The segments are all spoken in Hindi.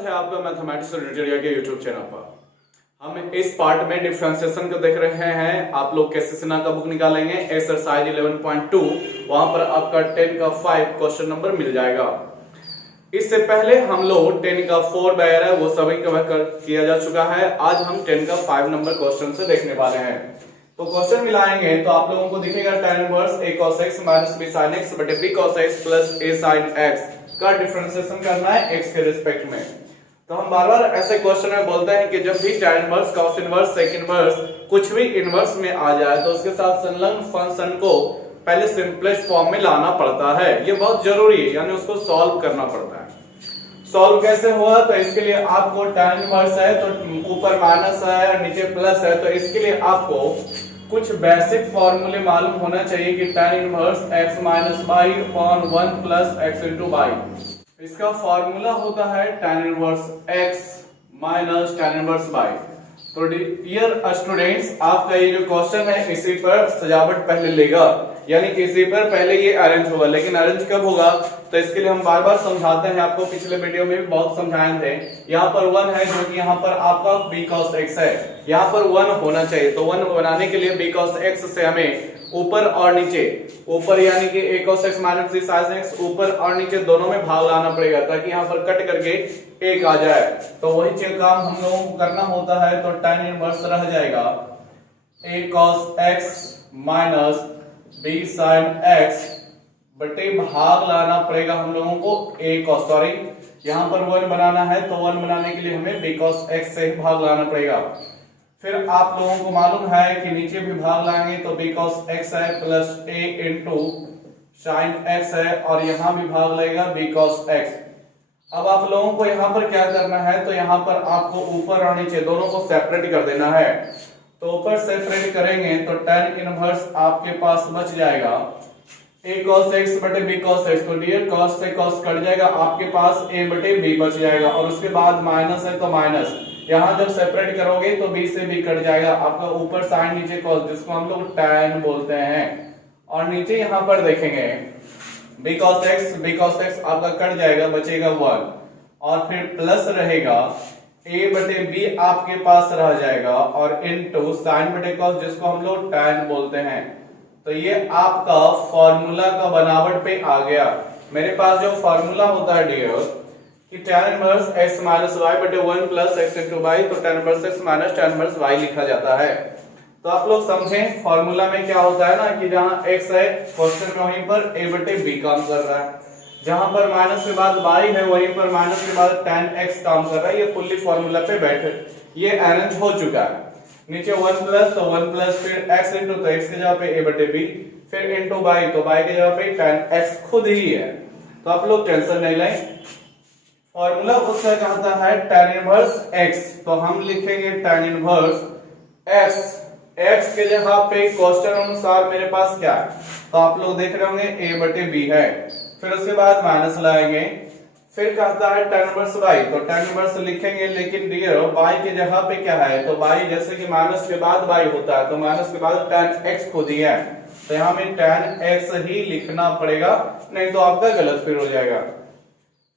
स्वागत है आपका मैथमेटिक्स ट्यूटोरियल के यूट्यूब चैनल पर। हम इस पार्ट में डिफरेंशिएशन को देख रहे हैं। आप लोग कैसे सिन्हा का बुक निकालेंगे एक्सरसाइज 11.2, वहां पर आपका 10 का 5 क्वेश्चन नंबर मिल जाएगा। इससे पहले हम लोग 10 का 4 वगैरह वो सभी कवर किया जा चुका है। आज हम 10 का 5 नंबर क्वेश्चन से देखने वाले हैं। तो क्वेश्चन मिलाएंगे तो आप लोगों को दिखेगा tan inverse a cos x minus b sin x बटे b cos x plus a sin x का डिफरेंशिएशन करना है x के रिस्पेक्ट में। तो हम बार बार ऐसे क्वेश्चन में बोलते हैं कि जब भी tan inverse cos inverse sec inverse कुछ भी इनवर्स में आ जाए तो उसके साथ संलग्न फंक्शन को पहले सिंपलेस्ट फॉर्म में लाना पड़ता है। ये बहुत जरूरी है, यानी उसको सॉल्व करना पड़ता है। सॉल्व कैसे हुआ? तो इसके लिए आपको tan इनवर्स है तो ऊपर माइनस है और नीचे प्लस है, तो इसके लिए आपको कुछ बेसिक फॉर्मूले मालूम होना चाहिए कि tan inverse x minus by upon 1 plus x into by. इसका फॉर्मूला होता है tan inverse x minus tan inverse by. तो डियर स्टूडेंट्स, आपका ये जो क्वेश्चन है इसी पर सजावट पहले लेगा, यानी इसी पर पहले ये अरेंज होगा। लेकिन अरेंज कब होगा? तो इसके लिए हम बार बार समझाते हैं, आपको पिछले वीडियो में भी बहुत समझाए थे। यहाँ पर 1 है जो कि यहाँ पर आपका b cos x है, यहाँ पर 1 होना चाहिए। तो 1 बनाने के लिए b cos x से हमें ऊपर और नीचे, ऊपर यानी कि a cos x minus b sin x, ऊपर और नीचे दोनों में भाग लाना पड़ेगा ताकि यहाँ पर कट करके 1 आ जाए। तो वही चीज काम हम लोगों को करना होता है। तो tan इनवर्स रह जाएगा a cos x minus b sin x बटे भाग लाना पड़ेगा हम लोगों को a cos, सॉरी यहाँ पर 1 बनाना है तो 1 बनाने के लिए हमें b cos x से भाग लाना पड़ेगा। फिर आप लोगों को मालूम है कि नीचे भी भाग लाएंगे तो b cos x है plus a into sin x है, और यहाँ भी भाग लगेगा b cos x। अब आप लोगों को यहाँ पर क्या करना है? तो यहाँ पर आपको ऊपर और नीचे दोनों को सेपरेट कर देना है। तो ऊपर सेपरेट करेंगे तो tan इनवर्स आपके पास बच जाएगा a cos x बटे b cos x। तो डियर cos से cos कट जाएगा, आपके पास a बटे b बच जाएगा, और उसके बाद माइनस है तो माइनस, यहाँ जब सेपरेट करोगे तो b से b कट जाएगा। आपका ऊपर साइन नीचे cos, जिसको हम लोग tan बोलते हैं, और नीचे यहाँ पर देखेंगे b cos x आपका कट जाएगा, बचेगा 1, और फिर प्लस रहेगा a बटे b आपके पास रह जाएगा, और इनटू साइन बटे cos जिसको हम लोग tan बोलते हैं। तो ये आपका फॉर्मूला का बनावट पे आ गया। मेरे पास जो फॉर्मूला होता है डियर कि tan inverse x minus y बटे 1 प्लस x इंटू y, तो tan inverse x minus tan inverse y लिखा जाता है। तो आप लोग समझें फॉर्मूला में क्या होता है ना कि जहां x है क्वेश्चन में वहीं पर a बटे b काम कर रहा है, जहां पर माइनस के बाद y है वहीं पर माइनस के बाद tan x काम कर रहा है। ये फुल्ली फॉर्मूला पे बैठे, ये अरेंज हो चुका है। नीचे 1 प्लस तो 1 प्लस फिर x इंटू, तो x के जगह पे a बटे b, फिर इंटू y, तो y के जगह पे tan x खुद ही है। तो आप लोग टेंशन नहीं लें, फॉर्मूला उसका कहता है tan इनवर्स x। तो हम लिखेंगे tan इनवर्स x के जगह पे क्वेश्चन अनुसार मेरे पास क्या है? तो आप लोग देख रहे होंगे a बटे b है, फिर उसके बाद माइनस लाएंगे, फिर कहता है tan इनवर्स y, तो tan इनवर्स लिखेंगे, लेकिन डियर y के जगह पे क्या है? तो y जैसे कि माइनस के बाद y होता है, तो माइनस के बाद tan x खुद ही है, तो यहाँ में tan x ही लिखना पड़ेगा, नहीं तो आपका गलत फिर हो जाएगा।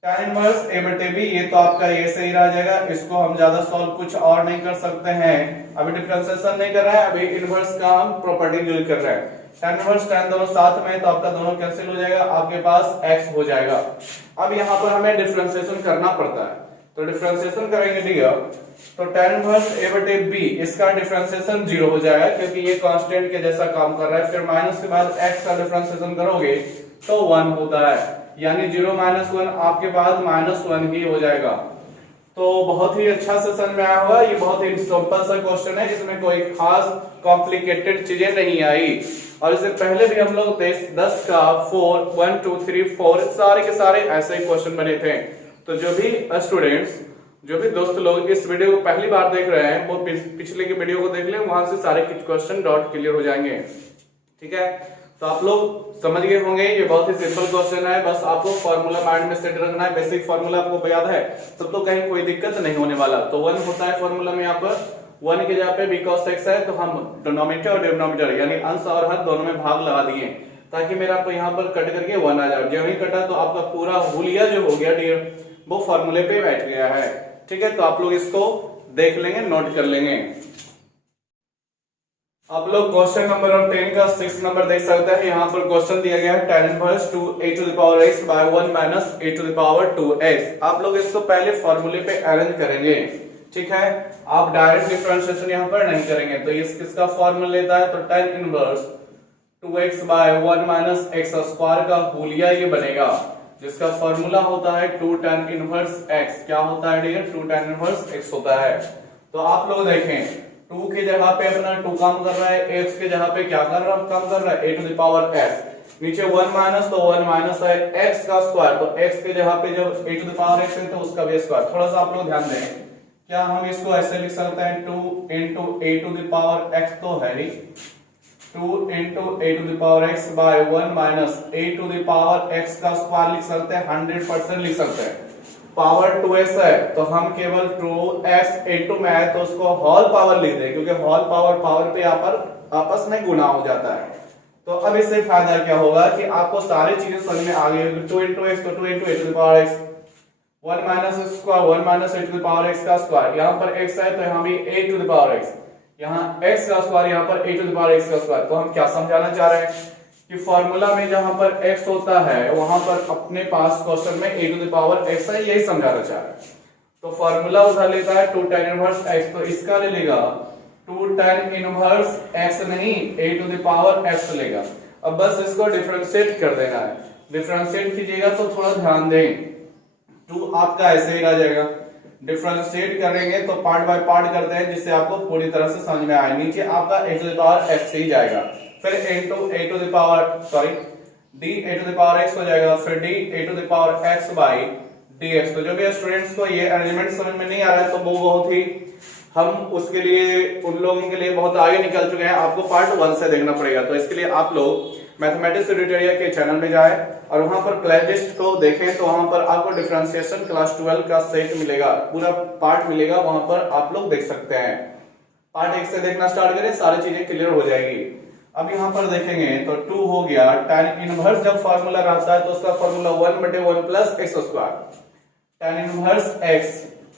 tan इनवर्स a बटे b, ये तो आपका ये सही रह जाएगा। इसको हम ज्यादा सॉल्व कुछ और नहीं कर सकते हैं, अभी डिफरेंशिएशन नहीं कर रहा है, अभी इनवर्स का हम प्रॉपर्टी यूज कर रहे हैं। tan इनवर्स tan दोनों साथ में, तो आपका दोनों कैंसिल हो जाएगा, आपके पास x हो जाएगा। अब यहाँ पर हमें डिफरेंशिएशन करना पड़ता है, तो डिफरेंशिएशन करेंगे डियर, तो tan इनवर्स a बटे b, इसका डिफरेंशिएशन 0 हो जाएगा क्योंकि ये कांस्टेंट के जैसा काम कर रहा है। फिर माइनस के बाद x का डिफरेंशिएशन करोगे तो 1 होता है, यानी 0 माइनस 1 आपके पास माइनस 1 ही हो जाएगा। तो बहुत ही अच्छा से समझ में आया होगा। ये बहुत ही सिंपल सा क्वेश्चन है, इसमें कोई खास कॉम्प्लिकेटेड चीजें नहीं आई, और इससे पहले भी हम लोग 10 का 4 1 2 3 4 सारे के सारे ऐसे ही क्वेश्चन बने थे। तो जो भी स्टूडेंट्स, जो भी दोस्त लोग इस वीडियो को पहली बार देख रहे हैं वो पिछले के वीडियो को देख लें, वहां से सारे क्वेश्चन डॉट क्लियर हो जाएंगे। ठीक है, तो आप लोग समझ गए होंगे, ये बहुत ही सिंपल क्वेश्चन है, बस आपको फॉर्मूला माइंड में सेट रखना है। बेसिक फॉर्मूला आपको याद है तब तो कहीं कोई दिक्कत नहीं होने वाला। तो 1 होता है फॉर्मूला में, यहाँ पर 1 के जगह पे b cos x है, तो हम डिनोमिनेटर और डिनोमिनेटर यानी अंश और हर दोनों में भाग लगा दिए ताकि मेरा आपको यहाँ पर कट करके 1 आ जाए। जब ही कटा तो आपका पूरा हुलिया जो हो गया डियर वो फॉर्मूले पे बैठ गया है। ठीक है, तो आप लोग इसको देख लेंगे, नोट कर लेंगे। आप लोग क्वेश्चन नंबर 10 का 6 नंबर देख सकते हैं। यहाँ पर क्वेश्चन दिया गया है tan inverse 2a⁻x by 1 - a⁻2x। आप लोग इसको पहले फॉर्मूले पे अरेंज करेंगे। ठीक है, आप डायरेक्ट डिफरेंशिएशन यहाँ पर नहीं करेंगे। तो इस किसका फॉर्मूला लेता है, तो tan inverse 2x by 1 - x² का होलिया ये बनेगा, जिसका फॉर्मूला होता है 2 tan इनवर्स x। क्या होता है डियर, 2 tan इनवर्स x होता है। तो आप लोग देखें 2 की जगह पे अपना 2 काम कर रहा है, x की जगह पे क्या कर रहा है, काम कर रहा है a⁻x। नीचे 1 माइनस, तो 1 माइनस है x का स्क्वायर, तो x की जगह पे जब a⁻x है तो उसका भी स्क्वायर। थोड़ा सा आप लोग ध्यान दें, क्या हम इसको ऐसे लिख सकते हैं 2 × a⁻x तो है ही, 2 × a⁻x by 1 - a⁻x का स्क्वायर लिख सकते हैं, 100% लिख सकते हैं। पावर 2s है तो हम केवल 2s into में है तो उसको होल पावर लिख दें, क्योंकि होल पावर पे यहाँ पर आपस में गुना हो जाता है। तो अब इससे फायदा क्या होगा कि आपको सारी चीजें समझ में आ गई। 2 × x तो 2 × a⁻x, 1 minus square 1 minus a⁻x का स्क्वायर, यहाँ पर x है तो यहाँ भी a⁻x, यहाँ x का स्क्वायर, यहाँ पर a⁻x का स्क्वायर। तो हम क्या समझाना चाह रहे हैं कि फॉर्मूला में जहां पर x होता है वहां पर अपने पास क्वेश्चन में a⁻x है, यही समझाना चाह रहे हैं। तो फॉर्मूला उधर लेता है 2 tan इनवर्स x, तो इसका ले लेगा 2 tan इनवर्स x नहीं a⁻x लेगा। अब बस इसको डिफरेंशिएट कर देना है। डिफरेंशिएट कीजिएगा तो थोड़ा ध्यान दें, 2 आपका ऐसे ही रह जाएगा। डिफरेंशिएट करेंगे तो पार्ट बाय पार्ट करते हैं जिससे आपको पूरी तरह से समझ में आए। नीचे आपका a⁻x ही जाएगा, फिर d⁻x हो जाएगा, फिर d⁻x by dx। तो जो भी स्टूडेंट्स को ये अरेंजमेंट समझ में नहीं आ रहा है तो वो बहुत ही, हम उसके लिए उन लोगों के लिए बहुत आगे निकल चुके हैं, आपको पार्ट 1 से देखना पड़ेगा। तो इसके लिए आप लोग मैथमेटिक्स ट्यूटोरियल के चैनल में जाएं और वहां पर प्लेलिस्ट को देखें, तो वहां पर आपको डिफरेंशिएशन क्लास 12 का सेट मिलेगा, पूरा पार्ट मिलेगा, वहां पर आप लोग देख सकते हैं। पार्ट 1 से देखना स्टार्ट करें, सारी चीजें क्लियर हो जाएगी। अब यहाँ पर देखेंगे तो 2 हो गया। tan इनवर्स जब फॉर्मूला रहता है तो उसका formula 1/1 + x²। tan inverse x,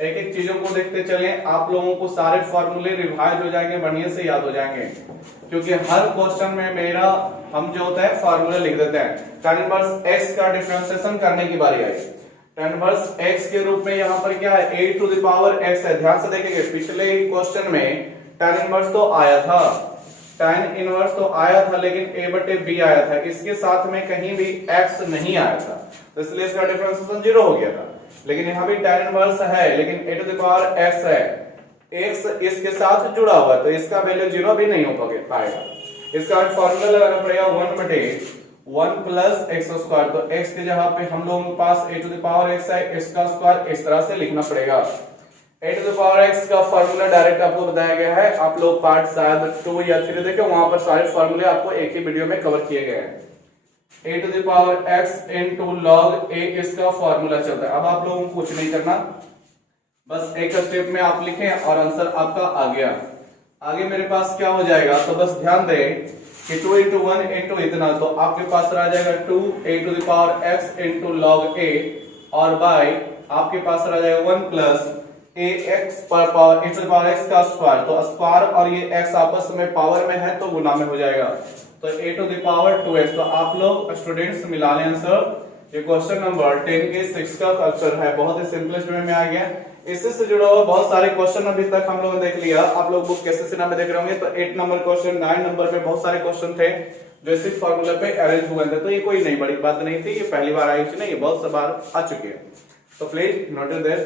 एक एक चीजों को देखते चले, आप लोगों को सारे फॉर्मूले रिवाइज हो जाएंगे, बढ़िया से याद हो जाएंगे, क्योंकि हर क्वेश्चन में मेरा हम जो होता है फॉर्मूला लिख देते हैं। tan इनवर्स x का डिफरेंशिएशन करने की बारी आई। tan इनवर्स x के रूप में यहाँ पर क्या है, a⁻x है। ध्यान से देखेंगे, पिछले क्वेश्चन में tan इनवर्स तो आया था, tan इनवर्स तो आया था, लेकिन a/b आया था, इसके साथ में कहीं भी x नहीं आया था, तो इसलिए इसका डिफरेंशिएशन 0 हो गया था। लेकिन यहाँ भी tan इनवर्स है, लेकिन a⁻x है, x इसके साथ जुड़ा हुआ है, तो इसका वैल्यू 0 भी नहीं हो पाएगा। इसका फॉर्मूला लगाना पड़ेगा 1/1 + x²। तो x के जगह पे हम लोगों के पास a⁻x है, इसका स्क्वायर इस तरह से लिखना पड़ेगा। a⁻x का फॉर्मूला डायरेक्ट आपको बताया गया है, आप लोग पार्ट शायद 2 या 3 देखें, वहां पर सारे फॉर्मूले आपको एक ही वीडियो में कवर किए गए हैं। a⁻x × log a इसका फॉर्मूला चलता है। अब आप लोगों को कुछ नहीं करना, बस एक स्टेप में आप लिखें और आंसर आपका आ गया। आगे मेरे पास क्या हो जाएगा, तो बस ध्यान दें कि 2 × 1 × इतना, तो आपके पास रह जाएगा 2a⁻x × log a, और बाय आपके पास रह जाएगा 1 + ax पर पावर a⁻x का स्क्वायर। तो स्क्वायर और ये x आपस में पावर में है तो गुना में हो जाएगा, तो a⁻2x। तो आप लोग स्टूडेंट्स मिला लें आंसर। ये क्वेश्चन नंबर 10 के 6 का आंसर है, बहुत ही सिंपलेस्ट वे में आ गया। इससे से जुड़ा हुआ बहुत सारे क्वेश्चन अभी तक हम लोगों ने देख लिया। आप लोग बुक कैसे से में देख रहे होंगे, तो 8 नंबर क्वेश्चन, 9 नंबर पे बहुत सारे क्वेश्चन थे जो इसी फॉर्मूले पे अरेंज हुए थे, तो ये कोई नई बड़ी बात नहीं थी, ये पहली बार आई नहीं, ये बहुत बार आ चुकी है। तो प्लीज नोट दिस।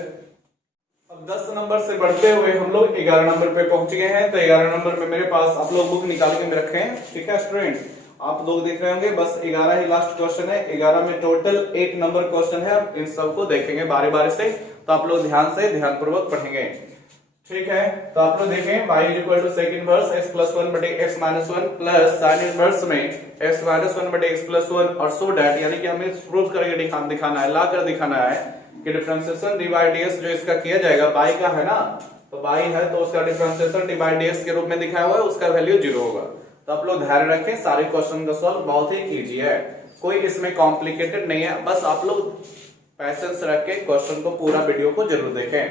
अब 10 नंबर से बढ़ते हुए हम लोग 11 नंबर पे पहुंच गए हैं। तो 11 नंबर पे मेरे पास आप लोग बुक निकाल के रखे हैं, ठीक है स्टूडेंट, आप लोग देख रहे होंगे, बस 11 ही लास्ट क्वेश्चन है। 11 में टोटल 8 नंबर क्वेश्चन है, अब इन सबको देखेंगे बारी बारी से, तो आप लोग ध्यानपूर्वक पढ़ेंगे, ठीक है। तो आप लोग देखें y = sec inverse x + 1/x - 1 plus sin inverse में x - 1/x + 1, और सो दैट, यानी कि हमें प्रूव करके दिखाना है, ला कर दिखाना है कि डिफरेंशिएशन डिवाइड dx जो इसका किया जाएगा, y का है ना, तो y है तो उसका डिफरेंशिएशन डिवाइड dx के रूप में दिखाया हुआ है, उसका वैल्यू 0 होगा। तो आप लोग ध्यान रखें, सारे क्वेश्चन का सॉल्व बहुत ही इजी है, कोई इसमें कॉम्प्लिकेटेड नहीं है, बस आप लोग पैसेंस रख के क्वेश्चन को पूरा वीडियो को जरूर देखें।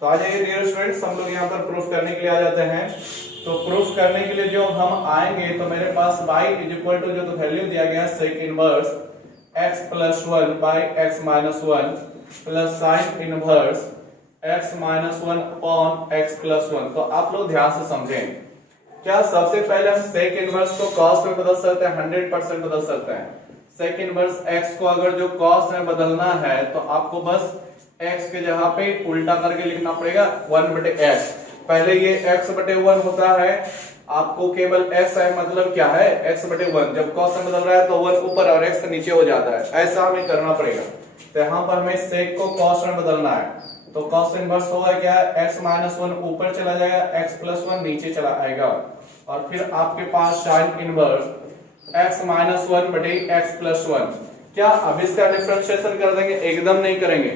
तो आ जाइए डियर स्टूडेंट्स, हम लोग यहाँ पर प्रूफ करने के लिए आ जाते हैं। तो प्रूफ करने के लिए जो हम आएंगे तो मेरे पास y इज इक्वल टू जो तो वैल्यू दिया गया sec inverse x plus 1 by x minus 1 plus sine inverse x minus 1 upon x plus 1। तो आप लोग ध्यान से समझें, क्या सबसे पहले हम सेक इनवर्स को कॉस में बदल सकते हैं? 100% बदल सकते हैं। सेक इनवर्स x को अगर जो कॉस में बदलना है तो आपको बस x के जगह पे उल्टा करके लिखना पड़ेगा 1/x। पहले ये x/1 होता है, आपको केवल x है, मतलब क्या है x/1। जब cos में बदल रहा है तो 1 ऊपर और x नीचे हो जाता है, ऐसा हमें करना पड़ेगा। तो यहाँ पर हमें sec को cos में बदलना है, तो cos इनवर्स होगा क्या, x माइनस 1 ऊपर चला जाएगा, x प्लस 1 नीचे चला आएगा, और फिर आपके पास sin inverse x minus 1/x plus 1। क्या अब इसका डिफरेंशिएशन कर देंगे? एकदम नहीं करेंगे।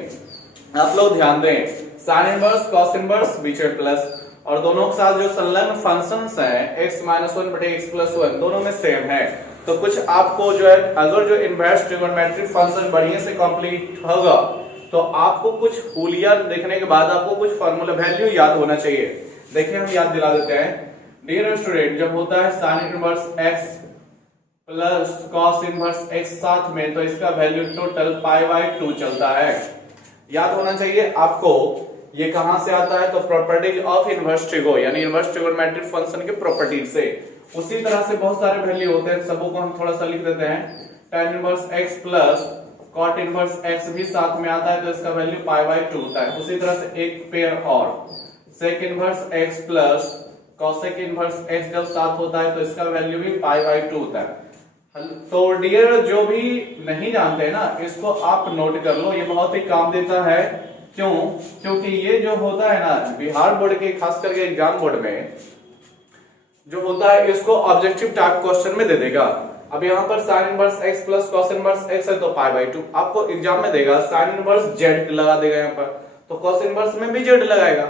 आप लोग ध्यान दें, sin इनवर्स cos इनवर्स बीच में प्लस, और दोनों के साथ जो संलग्न फंक्शंस हैं x माइनस 1/x प्लस 1 दोनों में सेम है। तो कुछ आपको जो है, अगर जो इनवर्स ट्रिगोनोमेट्रिक फंक्शन बढ़िया से कंप्लीट होगा तो आपको कुछ फूलिया देखने के बाद आपको कुछ फार्मूला वैल्यू याद होना चाहिए। देखिए हम याद दिला देते हैं डियर स्टूडेंट, जब होता है sin inverse x plus cos inverse x साथ में, तो इसका वैल्यू टोटल π/2 चलता है। याद होना चाहिए आपको। ये कहां से आता है? तो प्रॉपर्टीज ऑफ इनवर्स ट्रिगो, यानी इनवर्स ट्रिगोनोमेट्रिक फंक्शन के प्रॉपर्टीज से। उसी तरह से बहुत सारे वैल्यू होते हैं, सबों को हम थोड़ा सा लिख देते हैं। tan inverse x plus cot inverse x भी साथ में आता है, तो इसका वैल्यू π/2 होता है। उसी तरह से एक पेयर और sec inverse x plus cosec inverse x जब साथ होता है तो इसका वैल्यू भी π/2 होता है। तो डियर जो भी नहीं जानते ना, इसको आप नोट कर लो, ये बहुत ही काम देता है। क्यों? क्योंकि ये जो होता है ना बिहार बोर्ड के, खास करके एग्जाम बोर्ड में जो होता है, इसको ऑब्जेक्टिव टाइप क्वेश्चन में दे देगा। अब यहाँ पर sin inverse x plus cos inverse x है तो π/2 आपको एग्जाम में देगा। sin इनवर्स z लगा देगा यहाँ पर, तो cos इनवर्स में भी z लगाएगा।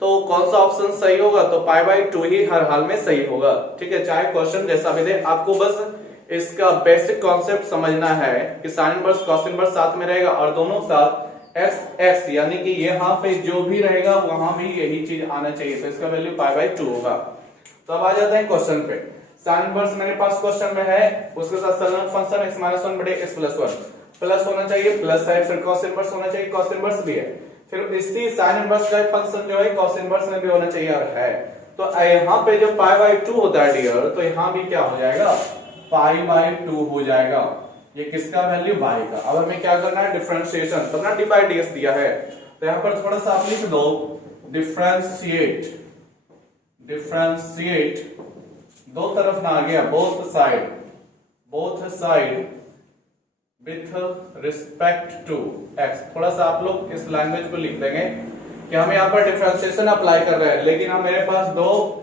तो कौन सा ऑप्शन सही होगा? तो π/2 ही हर हाल में सही होगा। ठीक है, चाहे क्वेश्चन जैसा भी दे, आपको बस इसका बेसिक कॉन्सेप्ट समझना है कि sin इनवर्स cos इनवर्स साथ में रहेगा और दोनों साथ x यानी कि यहाँ पे जो भी रहेगा वहां भी यही चीज आना चाहिए, तो इसका वैल्यू π/2 होगा। तो अब आ जाते हैं क्वेश्चन पे। sin इनवर्स मेरे पास क्वेश्चन में है, उसके साथ संलग्न function x minus 1/x plus 1 plus होना चाहिए, प्लस है, फिर cos इनवर्स होना चाहिए, cos इनवर्स भी है, फिर इसी sin इनवर्स का फंक्शन जो है cos इनवर्स में भी होना चाहिए और है। तो यहाँ पे जो π/2 होता है डियर, तो यहाँ भी क्या हो जाएगा? π/2 हो जाएगा। ये किसका वैल्यू? y का। अब हमें क्या करना है? डिफरेंशिएशन। तो ना d/ds दिया है, तो यहाँ पर थोड़ा सा आप लिख दो डिफरेंशिएट। डिफरेंशिएट दो तरफ ना आ गया, both side with respect to x। थोड़ा सा आप लोग इस लैंग्वेज को लिख देंगे कि हम यहाँ पर डिफरेंशिएशन अप्लाई कर रहे हैं, लेकिन हम मेरे पास दो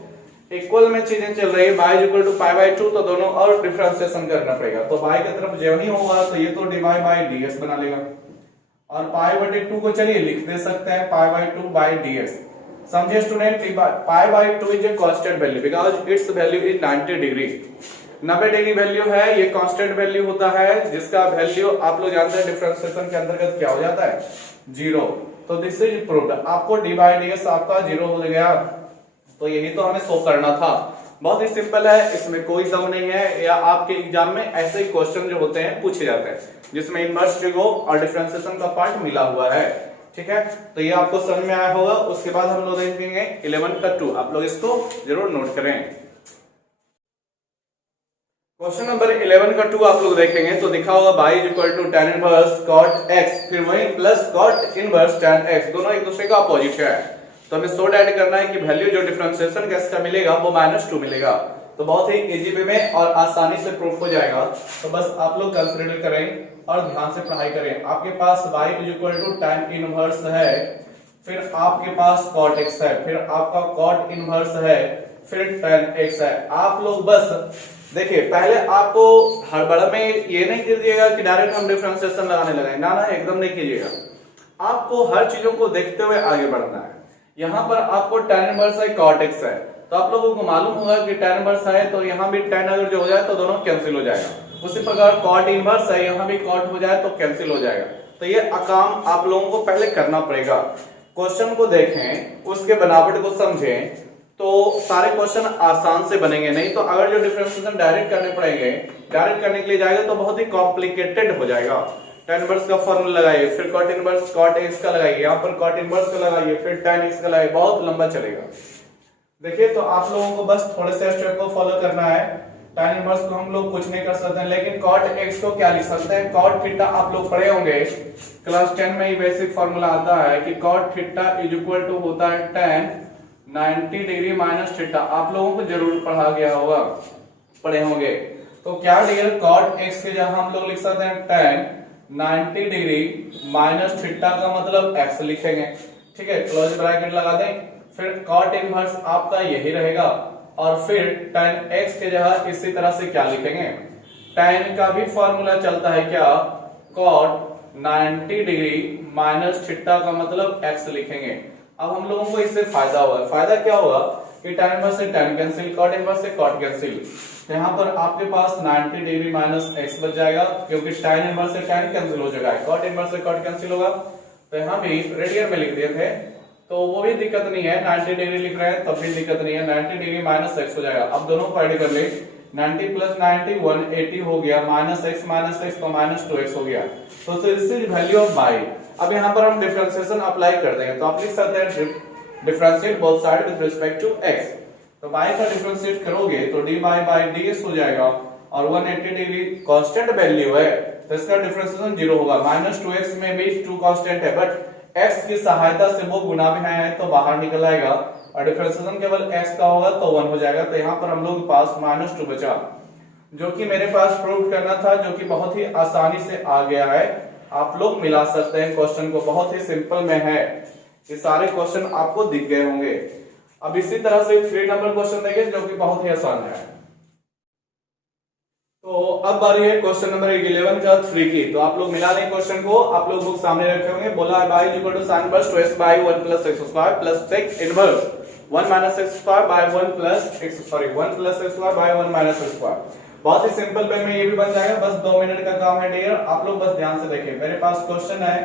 इक्वल में चीजें चल रही है, y इक्वल टू π/2, तो दोनों और डिफरेंशिएशन करना पड़ेगा। तो y की तरफ जब ही होगा तो ये तो dy/ds बना लेगा, और π/2 को चलिए लिख दे सकते हैं π/2/ds। समझे student? π/2 is a constant value because it's value is 90 degree. 90 degree value है, ये कांस्टेंट वैल्यू होता है जिसका वैल्यू आप लोग जानते हैं डिफरेंशिएशन के अंतर्गत क्या हो जाता है? 0। तो दिस इज प्रूव्ड। आपको dy/ds आपका 0 हो गया। तो यही तो हमें शो करना था। बहुत ही सिंपल है, इसमें कोई दम नहीं है, या आपके एग्जाम में ऐसे ही क्वेश्चन जो होते हैं पूछे जाते हैं जिसमें इनवर्स ट्रिगो और डिफरेंशिएशन का पार्ट मिला हुआ है। ठीक है, तो ये आपको समझ में आया होगा। उसके बाद हम लोग देखेंगे 11 का 2, आप लोग इसको जरूर नोट करें। क्वेश्चन नंबर 11 का 2 आप लोग देखेंगे तो दिखा होगा y equal to tan inverse cot x, फिर वही plus cot inverse tan x, दोनों एक दूसरे का अपोजिट है। तो हमें सो ऐड करना है कि वैल्यू जो डिफरेंशिएशन का इसका मिलेगा वो -2 मिलेगा। तो बहुत ही इजी वे में और आसानी से प्रूफ हो जाएगा। तो बस आप लोग कंसीडर करें और ध्यान से पढ़ाई करें। आपके पास y equal to tan inverse है, फिर आपके पास cot x है, फिर आपका cot इनवर्स है, फिर tan x है। आप लोग बस देखिए, पहले आपको हड़बड़ में ये नहीं कीजिएगा कि डायरेक्ट हम डिफरेंशिएशन लगाने लगे, ना ना एकदम नहीं कीजिएगा। आपको हर चीजों को देखते हुए आगे बढ़ना है। यहाँ पर आपको tan इनवर्स है, cot x है, तो आप लोगों को मालूम होगा कि tan इनवर्स है तो यहाँ भी tan अगर जो हो जाए तो दोनों कैंसिल हो जाएगा। उसी प्रकार cot इनवर्स है, यहाँ भी cot हो जाए तो कैंसिल हो जाएगा। तो ये काम आप लोगों को पहले करना पड़ेगा। क्वेश्चन को देखें, उसके बनावट को समझें, तो सारे क्वेश्चन आसान से बनेंगे। नहीं तो अगर जो डिफरेंशिएशन डायरेक्ट करने पड़ेंगे, डायरेक्ट करने के लिए जाएगा तो बहुत ही कॉम्प्लिकेटेड हो जाएगा। tan इनवर्स का फॉर्मूला लगाइए, फिर cot इनवर्स cot x का लगाइए, यहाँ पर cot इनवर्स का लगाइए, फिर tan x का लगाइए, बहुत लंबा चलेगा। देखिए तो आप लोगों को बस थोड़े से स्टेप को फॉलो करना है। tan इनवर्स को हम लोग कुछ नहीं कर सकते हैं, लेकिन cot x को क्या लिख सकते हैं, cot थीटा आप लोग पढ़े होंगे क्लास 10 में ही बेसिक फॉर्मूला आता है कि cot theta is equal to होता है tan 90 डिग्री माइनस थीटा। आप लोगों को जरूर पढ़ा गया होगा, पढ़े होंगे। तो क्या डियर cot x के जगह हम लोग लिख सकते हैं tan 90 डिग्री माइनस थीटा का मतलब x लिखेंगे, ठीक है, क्लोज ब्रैकेट लगा दें। फिर cot इनवर्स आपका यही रहेगा और फिर tan x के जगह इसी तरह से क्या लिखेंगे, tan का भी फॉर्मूला चलता है क्या, cot 90 डिग्री माइनस थीटा का मतलब x लिखेंगे। अब हम लोगों को इससे फायदा होगा, फायदा क्या होगा कि tan इनवर्स से tan कैंसिल, cot इनवर्स से cot कैंसिल, तो यहाँ पर आपके पास 90 डिग्री माइनस x बच जाएगा, क्योंकि tan इनवर्स से tan कैंसिल हो जाएगा, cot इनवर्स से cot कैंसिल होगा। तो यहाँ भी रेडियन में लिख दिए थे तो वो भी दिक्कत नहीं है, 90 डिग्री लिख रहे हैं तब भी दिक्कत नहीं है, 90 डिग्री माइनस x हो जाएगा। अब दोनों को ऐड कर ले, 90 प्लस 90 180 हो गया, माइनस x तो माइनस 2x हो गया। तो this is value of y। अब यहाँ पर हम डिफरेंशिएशन अप्लाई कर देंगे, तो आप लिख सकते हैं differentiate both side with respect to x। तो y का डिफरेंशिएट करोगे तो dy बाय dx हो जाएगा, और 180 डिग्री कांस्टेंट वैल्यू है तो इसका डिफरेंशिएशन 0 होगा। माइनस 2x में भी 2 कांस्टेंट है, बट x की सहायता से वो गुना में है तो बाहर निकल आएगा, और डिफरेंशिएशन केवल x का होगा तो 1 हो जाएगा। तो यहाँ पर हम लोग के पास माइनस 2 बचा, जो कि मेरे पास प्रूव करना था, जो कि बहुत ही आसानी से आ गया है। आप लोग मिला सकते हैं क्वेश्चन को, बहुत ही सिंपल में है, ये सारे क्वेश्चन आपको दिख गए होंगे। अब इसी तरह से 3 नंबर क्वेश्चन देंगे जो कि बहुत ही आसान है। तो अब बारी है क्वेश्चन नंबर 11 का 3 की। तो आप लोग मिला लें क्वेश्चन को, आप लोग बुक सामने रखे होंगे। बोला है y equal to sin inverse 2x by 1 plus x square plus sec inverse 1 minus x square by 1 plus x square by 1 minus x square. बहुत ही सिंपल वे में ये भी बन जाएगा, बस 2 मिनट का काम है डियर। आप लोग बस ध्यान से देखिए, मेरे पास क्वेश्चन है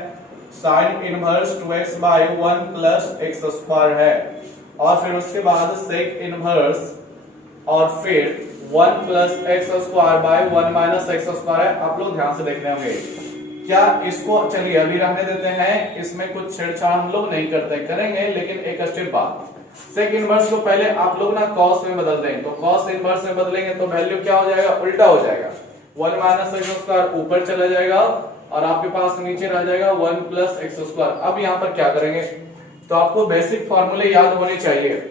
sin inverse 2x by 1 plus x square है, और फिर उसके बाद sec इनवर्स और फिर 1 plus x square by 1 minus x square है। आप लोग ध्यान से देखने होंगे। क्या इसको चलिए अभी रहने देते हैं, इसमें कुछ छेड़छाड़ हम लोग नहीं करते, करेंगे लेकिन एक स्टेप बाद। सेक इनवर्स को पहले आप लोग ना कॉस में बदल दें, तो कॉस इनवर्स में बदलेंगे तो वैल्यू क्या हो जाएगा, उल्टा हो जाएगा। 1 माइनस एक्स स्क्वायर ऊपर चला जाएगा और आपके पास नीचे रह जाएगा 1 प्लस एक्स स्क्वायर। अब यहाँ पर क्या करेंगे, तो आपको बेसिक फॉर्मूले याद होने चाहिए।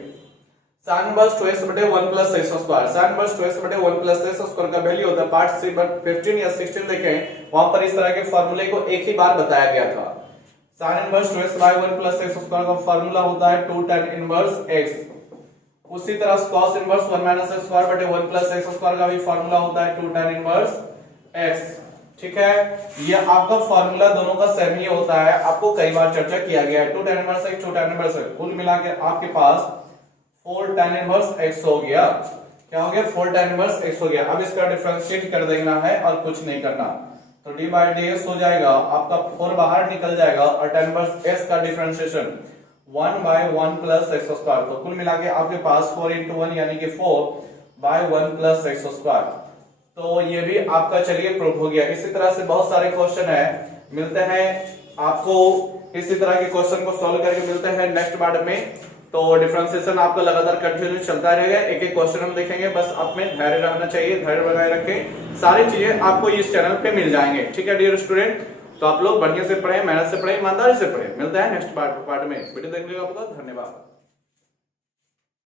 sin इनवर्स 2x बटे 1 plus x square, sin inverse 2x बटे 1 प्लस x स्क्वायर का वैल्यू होता है पार्ट 15 या 16 देखें, वहां पर इस तरह के फार्मूले को एक ही बार बताया गया था। sin inverse 2x by 1 plus x square का फार्मूला होता है 2 tan इनवर्स x। उसी तरह cos inverse 1 minus x square बटे 1 प्लस x स्क्वायर का भी फार्मूला होता है 2 tan इनवर्स x। ठीक है, ये आपका फार्मूला दोनों का सेम ही होता है, आपको कई बार चर्चा किया गया है। 2 tan inverse x 2 tan inverse x, कुल मिलाकर आपके पास 4 tan इनवर्स x हो गया। क्या हो गया, 4 tan इनवर्स x हो गया। अब इसका डिफरेंशिएट कर देना है और कुछ नहीं करना, तो d बाय dx हो जाएगा, आपका 4 बाहर निकल जाएगा, और tan इनवर्स x का differentiation 1 by 1 plus x square, तो कुल मिला के आपके पास 4 into 1 यानी कि 4 बाय 1 प्लस x स्क्वायर। तो ये भी आपका चलिए प्रूव हो गया। इसी तरह से बहुत सारे क्वेश्चन है, मिलते हैं आपको इसी तरह के क्वेश्चन को सॉल्व करके मिलते हैं नेक्स्ट पार्ट में। तो डिफरेंशिएशन आपका लगातार कंटिन्यू चलता रहेगा, एक एक क्वेश्चन हम देखेंगे, बस आप में धैर्य रहना चाहिए, धैर्य बनाए रखें, सारी चीजें आपको इस चैनल पे मिल जाएंगे। ठीक है डियर स्टूडेंट, तो आप लोग बढ़िया से पढ़ें, मेहनत से पढ़ें, ईमानदारी से पढ़ें। मिलते हैं नेक्स्ट पार्ट में। वीडियो देखने का बहुत धन्यवाद।